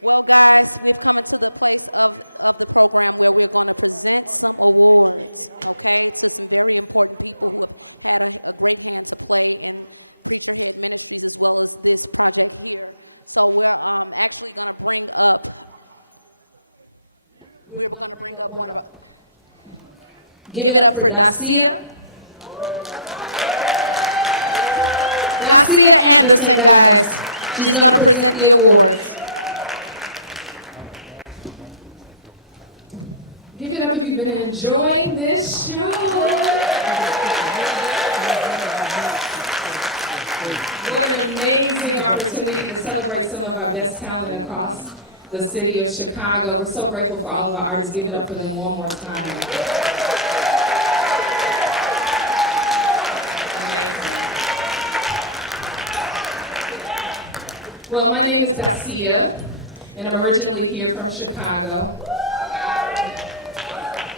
Well, guys, we've come into the place of the program where we're going to present some awards, okay, to some very important people who have had a great hand to play in PreacherHead Ministries as well as this project here. So we're actually going to bring up, one of our, give it up for Dacia. Dacia Anderson, guys. She's going to present the awards. Give it up if you've been enjoying this show. What an amazing opportunity to celebrate some of our best talent across the city of Chicago. We're so grateful for all of our artists. Give it up for them one more time. Amazing. Well, my name is Dacia, and I'm originally here from Chicago.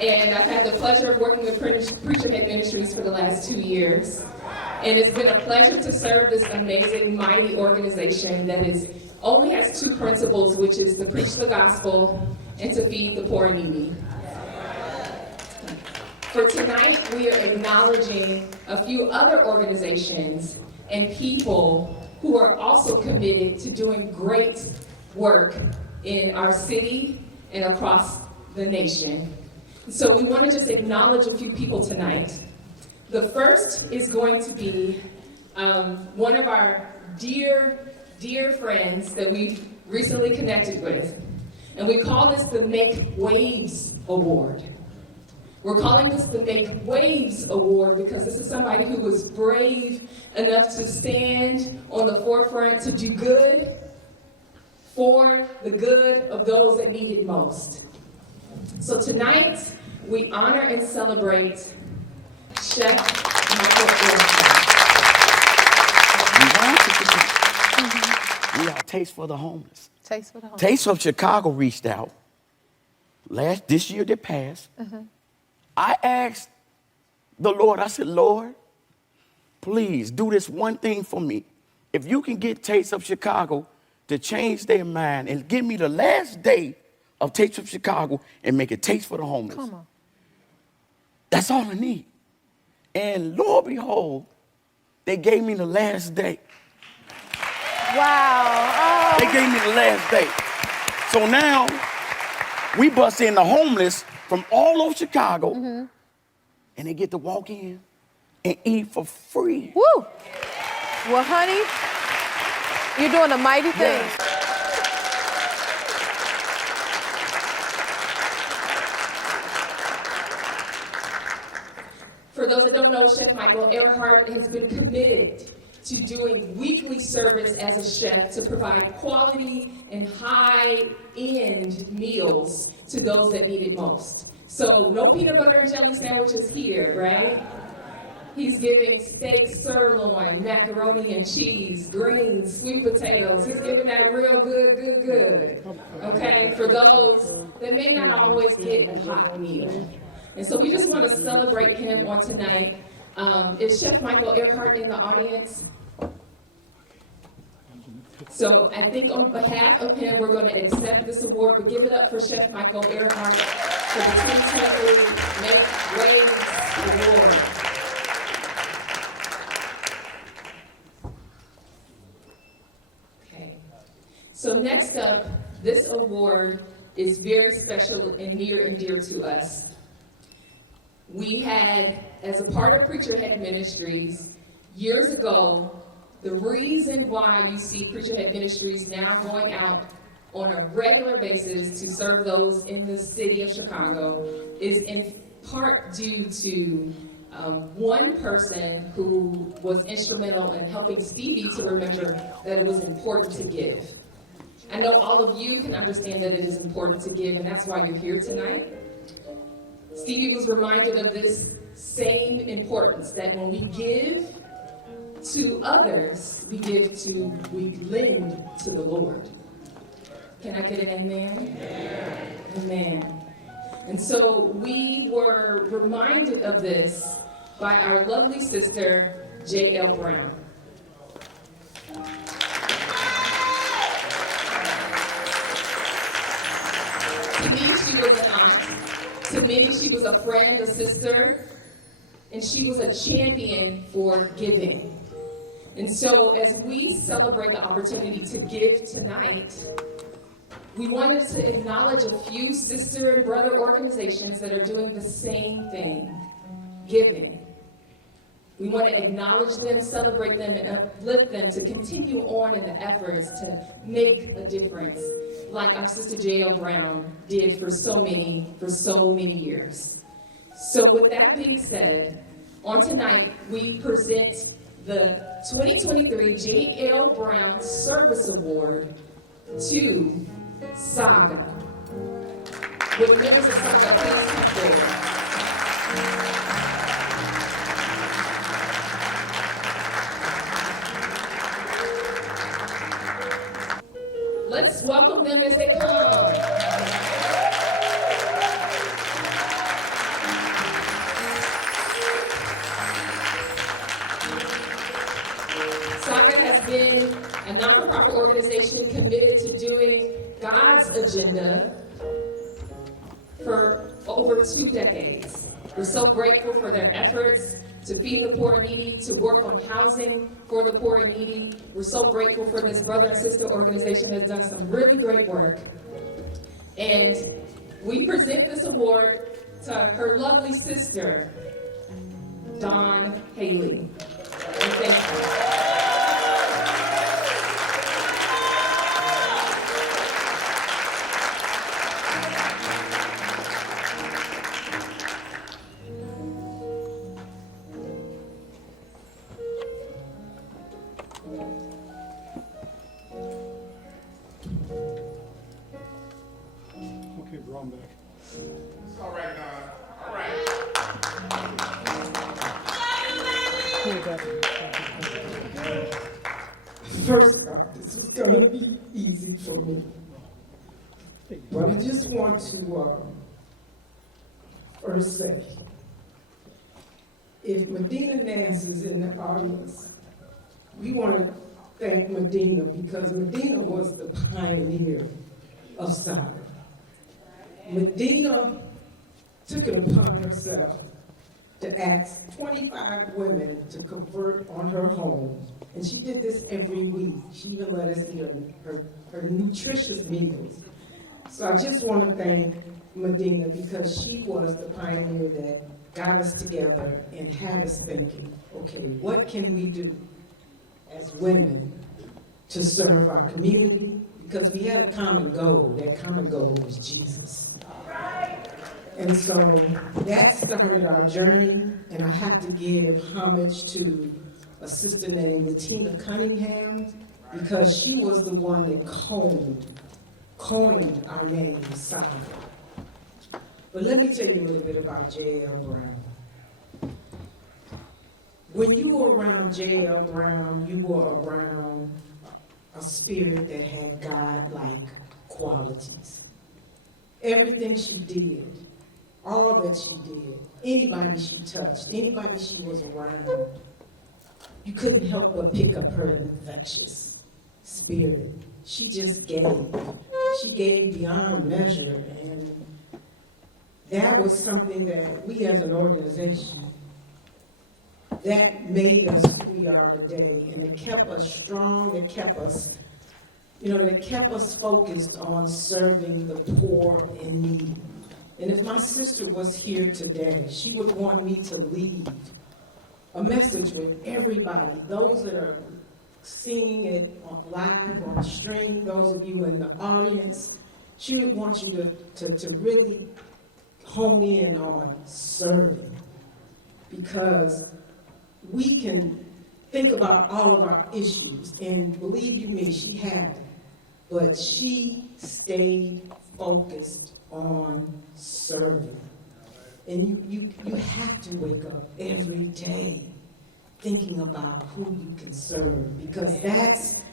And I've had the pleasure of working with PreacherHead Ministries for the last 2 years. And it's been a pleasure to serve this amazing, mighty organization that only has two principles, which is to preach the gospel and to feed the poor and needy. For tonight, we are acknowledging a few other organizations and people who are also committed to doing great work in our city and across the nation. So we want to just acknowledge a few people tonight. The first is going to be one of our dear, dear friends that we've recently connected with. And we call this the Make Waves Award. We're calling this the Make Waves Award because this is somebody who was brave enough to stand on the forefront to do good for the good of those that need it most. So tonight, we honor and celebrate Chef Michael Earhart. We are Taste for the Homeless. Taste for the Homeless. Taste of Chicago reached out this year that passed. I asked the Lord, I said, Lord, please do this one thing for me. If you can get Taste of Chicago to change their mind and give me the last day of Taste of Chicago and make it Taste for the Homeless. Come on. That's all I need. And Lord behold, they gave me the last day. Wow. Oh. They gave me the last day. So now we bust in the homeless from all over Chicago, and they get to walk in and eat for free. Woo. Well, honey, you're doing a mighty thing. Yeah. For those that don't know, Chef Michael Earhart has been committed to doing weekly service as a chef to provide quality and high-end meals to those that need it most. So no peanut butter and jelly sandwiches here, right? He's giving steak, sirloin, macaroni and cheese, greens, sweet potatoes. He's giving that real good, okay? For those that may not always get a hot meal. And so we just want to celebrate him on tonight. Is Chef Michael Earhart in the audience? So I think on behalf of him, we're going to accept this award, but give it up for Chef Michael Earhart for the 2023 Make Waves Award. Okay. So next up, this award is very special and near and dear to us. We had, as a part of PreacherHead Ministries, years ago, the reason why you see PreacherHead Ministries now going out on a regular basis to serve those in the city of Chicago is in part due to one person who was instrumental in helping Stevie to remember that it was important to give. I know all of you can understand that it is important to give, and that's why you're here tonight. Stevie was reminded of this same importance, that when we give to others, we lend to the Lord. Can I get an amen? Amen. And so we were reminded of this by our lovely sister, J.L. Brown. To me, she was an aunt. To many, she was a friend, a sister, and she was a champion for giving. And so as we celebrate the opportunity to give tonight, we wanted to acknowledge a few sister and brother organizations that are doing the same thing, giving. We want to acknowledge them, celebrate them, and uplift them to continue on in the efforts to make a difference, like our sister J.L. Brown did for so many years. So with that being said, on tonight, we present the 2023 J.L. Brown Service Award to Saga. Would the members of Saga please come forward? Let's welcome them as they come. Saga has been a not-for-profit organization committed to doing God's agenda for over 2 decades. We're so grateful for their efforts to feed the poor and needy, to work on housing for the poor and needy. We're so grateful for this brother and sister organization that's done some really great work. And we present this award to her lovely sister, Dawn Haley. We thank you. First off, this was going to be easy for me. But I just want to first say, if Medina Nance is in the audience, we want to thank Medina because Medina was the pioneer of Saga. Medina took it upon herself to ask 25 women to convert on her home. And she did this every week. She even let us eat her nutritious meals. So I just want to thank Medina because she was the pioneer that got us together and had us thinking, okay, what can we do as women to serve our community? Because we had a common goal. That common goal was Jesus. And so that started our journey, and I have to give homage to a sister named Latina Cunningham because she was the one that coined our name, Saga. But let me tell you a little bit about J.L. Brown. When you were around J.L. Brown, you were around a spirit that had God-like qualities. Everything she did, all that she did, anybody she touched, anybody she was around, you couldn't help but pick up her infectious spirit. She just gave. She gave beyond measure, and that was something that we as an organization, that made us who we are today, and it kept us strong, it kept us, that kept us focused on serving the poor and needy. And if my sister was here today, she would want me to leave a message with everybody, those that are seeing it live on stream, those of you in the audience. She would want you to really hone in on serving, because we can think about all of our issues, and believe you me, she had them, but she stayed focused on serving. And you have to wake up every day thinking about who you can serve, because that's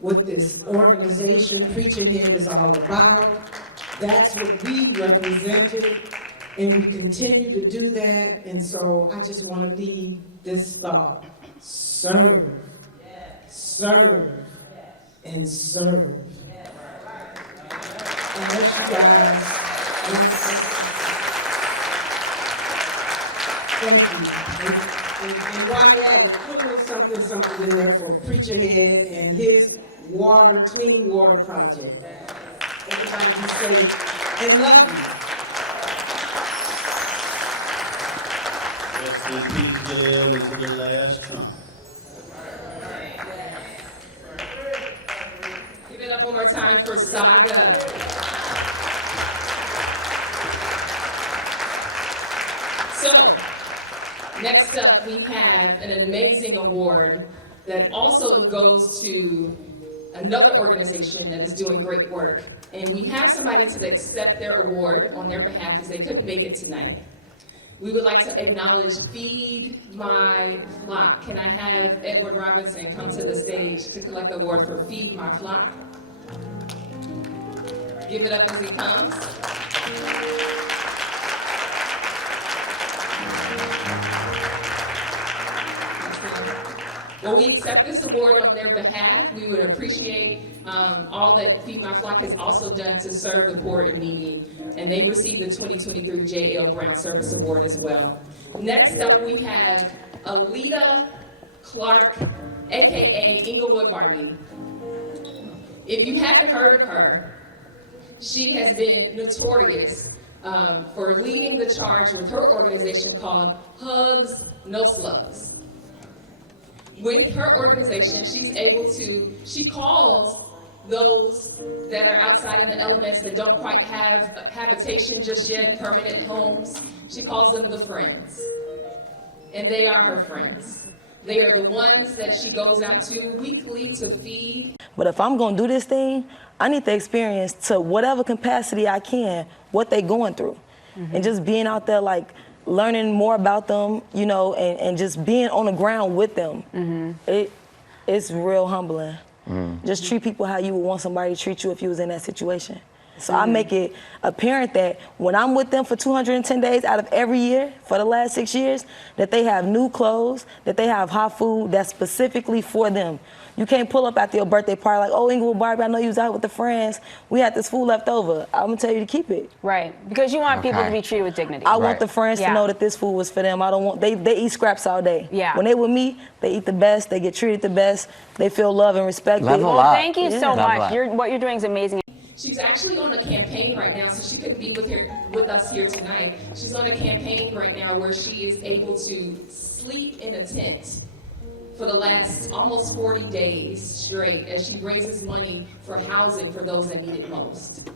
what this organization, PreacherHead, is all about. That's what we represented, and we continue to do that. And so I just want to leave this thought: serve, serve, and serve. Bless you guys. want to say something. Thank you. And while you're at it, put a little something in there for PreacherHead and his clean water project. Everybody be safe and love you. Rest in peace, JL, into the last trump. Give it up one more time for Saga. So, next up we have an amazing award that also goes to another organization that is doing great work. And we have somebody to accept their award on their behalf as they couldn't make it tonight. We would like to acknowledge Feed My Flock. Can I have Edward Robinson come to the stage to collect the award for Feed My Flock? Give it up as he comes. When we accept this award on their behalf, we would appreciate all that Feed My Flock has also done to serve the poor and needy. And they received the 2023 J.L. Brown Service Award as well. Next up, we have Alita Clark, AKA Inglewood Barbie. If you haven't heard of her, she has been notorious for leading the charge with her organization called Hugs No Slugs. With her organization, she calls those that are outside in the elements that don't quite have habitation just yet, permanent homes, she calls them the friends. And they are her friends. They are the ones that she goes out to weekly to feed. But if I'm gonna do this thing, I need to experience to whatever capacity I can what they're going through. And just being out there like learning more about them, you know, and just being on the ground with them. It's real humbling. Just treat people how you would want somebody to treat you if you was in that situation. So I make it apparent that when I'm with them for 210 days out of every year for the last 6 years, that they have new clothes, that they have hot food that's specifically for them. You can't pull up after your birthday party like, oh, Inglewood Barbie, I know you was out with the friends. We had this food left over. I'm gonna tell you to keep it. Right, because you want people to be treated with dignity. I want the friends to know that this food was for them. I don't want, they eat scraps all day. When they with me, they eat the best, they get treated the best, they feel love and respect. Well, thank you so much. What you're doing is amazing. She's actually on a campaign right now, so she couldn't be with us here tonight. She's on a campaign right now where she is able to sleep in a tent for the last almost 40 days straight as she raises money for housing for those that need it most.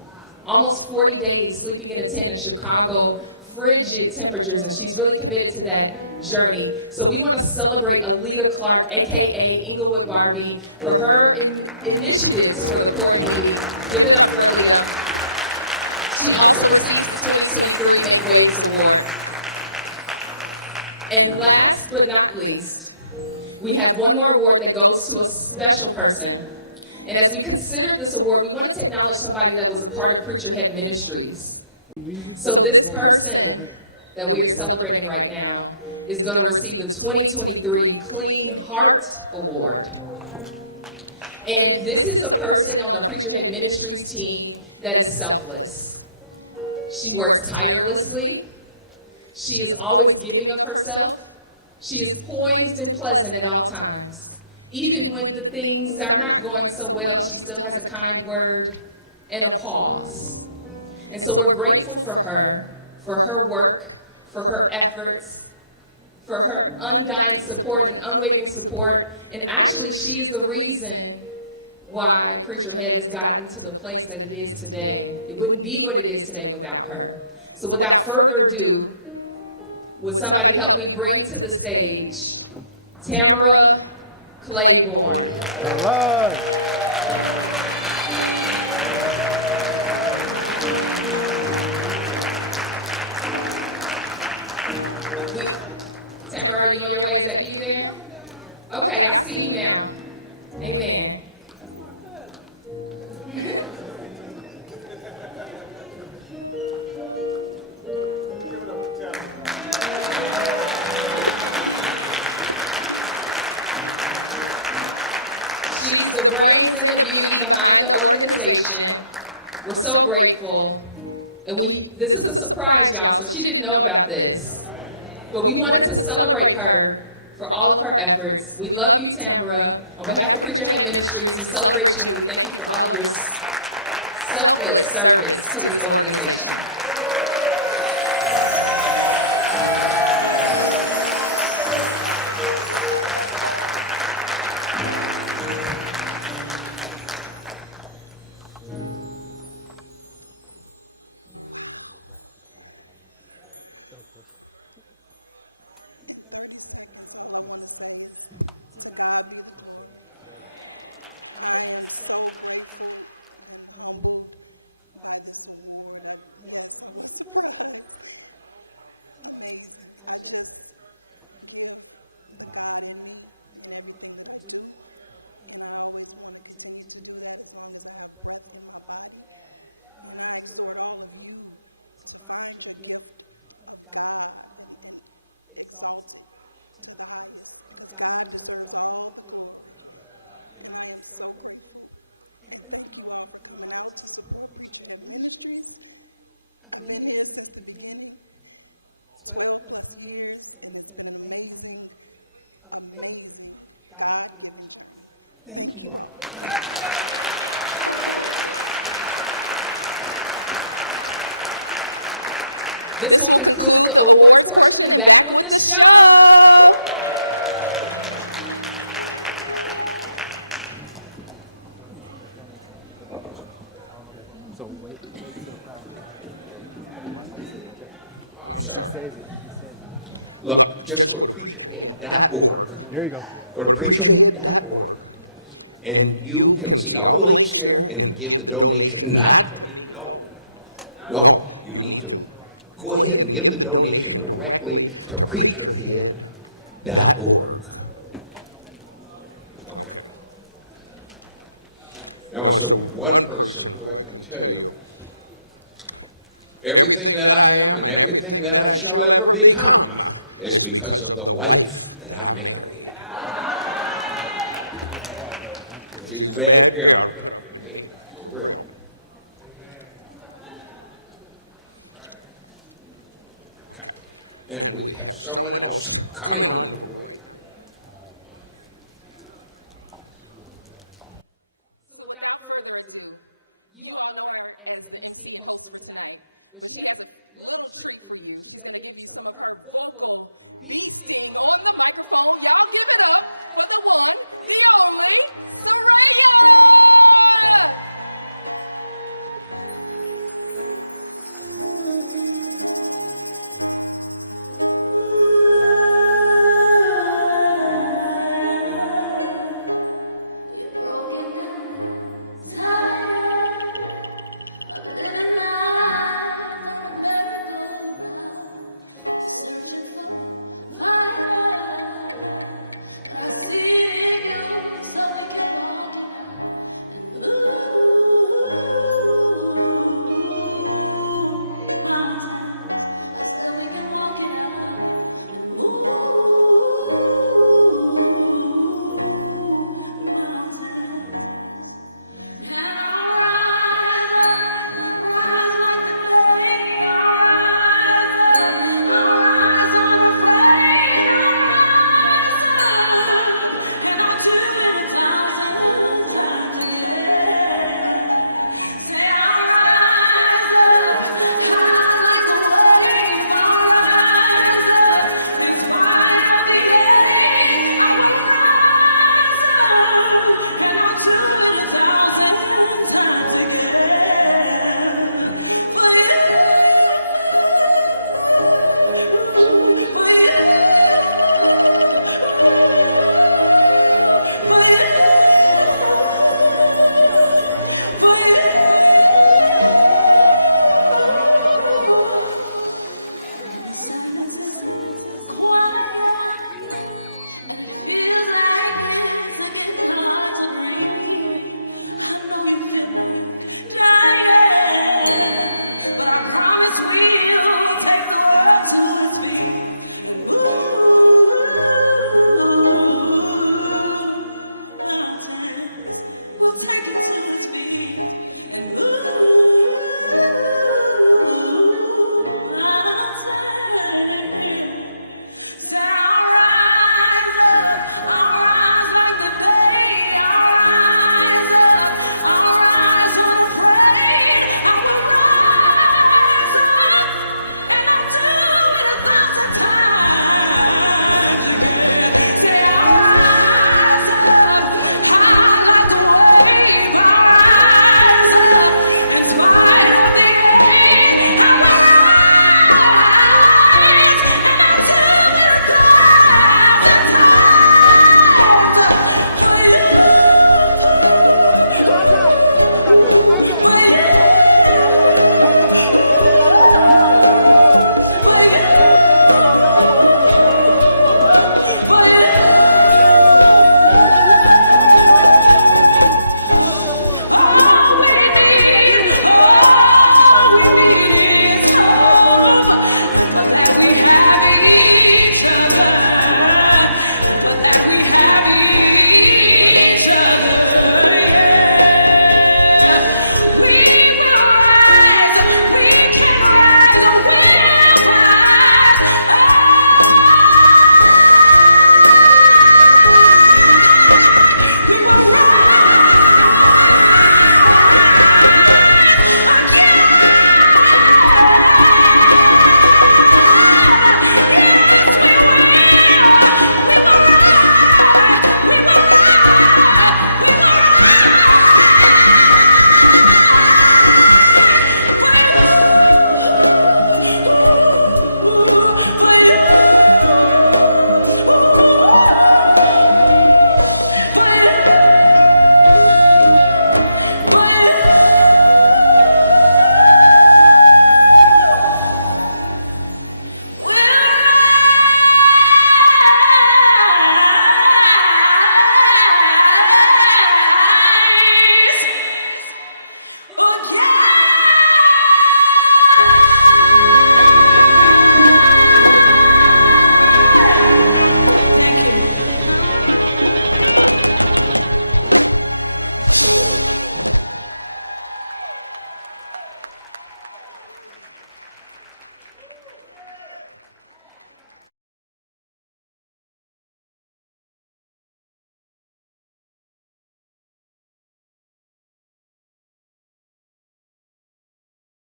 Almost 40 days sleeping in a tent in Chicago, frigid temperatures, and she's really committed to that journey. So we want to celebrate Alita Clark, AKA Inglewood Barbie, for her initiatives for the poor and needy. Give it up for Alita. She also receives the 2023 Make Waves Award. And last but not least, we have one more award that goes to a special person. And as we considered this award, we wanted to acknowledge somebody that was a part of PreacherHead Ministries. So this person that we are celebrating right now is going to receive the 2023 Clean Heart Award. And this is a person on the PreacherHead Ministries team that is selfless. She works tirelessly. She is always giving of herself. She is poised and pleasant at all times. Even when the things are not going so well, she still has a kind word and a pause. And so we're grateful for her work, for her efforts, for her undying support and unwavering support. And actually, she is the reason why PreacherHead has gotten to the place that it is today. It wouldn't be what it is today without her. So without further ado, would somebody help me bring to the stage Tamara Claiborne. Tamara, are you on your way? Is that you there? Okay, I see you now. Amen. She's the brains and the beauty behind the organization. We're so grateful. And this is a surprise, y'all, so she didn't know about this. But we wanted to celebrate her for all of her efforts. We love you, Tamara. On behalf of PreacherHead Ministries, we celebrate you and we thank you for all of your selfless service to this organization. In 30 seconds, all I want to say is, to God be the glory. I am so grateful and humbled by this award. Yes, I was surprised. Amazing. I just give the God in me in everything that I do, and I always want to continue to do that as long as I have breath in my body. And I exhort all of you to find your gift of God and exalt it to the highest, because God deserves all the glory. And I am so grateful. And thank you all for coming out to support PreacherHead Ministries. I've been here since the beginning, 12 plus years, and it's been an amazing, amazing God-given journey. Thank you all. This will conclude the awards portion, and back with the show. I'm sorry. Look, just go to PreacherHead.org. There you go. Go to PreacherHead.org, and you can see all the links there and give the donation. Not to me, no. No, you need to go ahead and give the donation directly to PreacherHead.org. Okay. Now, it's the one person who I can tell you, everything that I am and everything that I shall ever become is because of the wife that I married. She's a bad girl to put up with me, for real. Okay. And we have someone else coming on right now. So without further ado, you all know her as the MC and host for tonight, but she has a little treat for you. She's gonna give you some of her vocal beasting on the microphone. Y'all give it up for the one, the only, Soraya! We'll take the world to its feet and move mountains. We'll take it to its feet and move.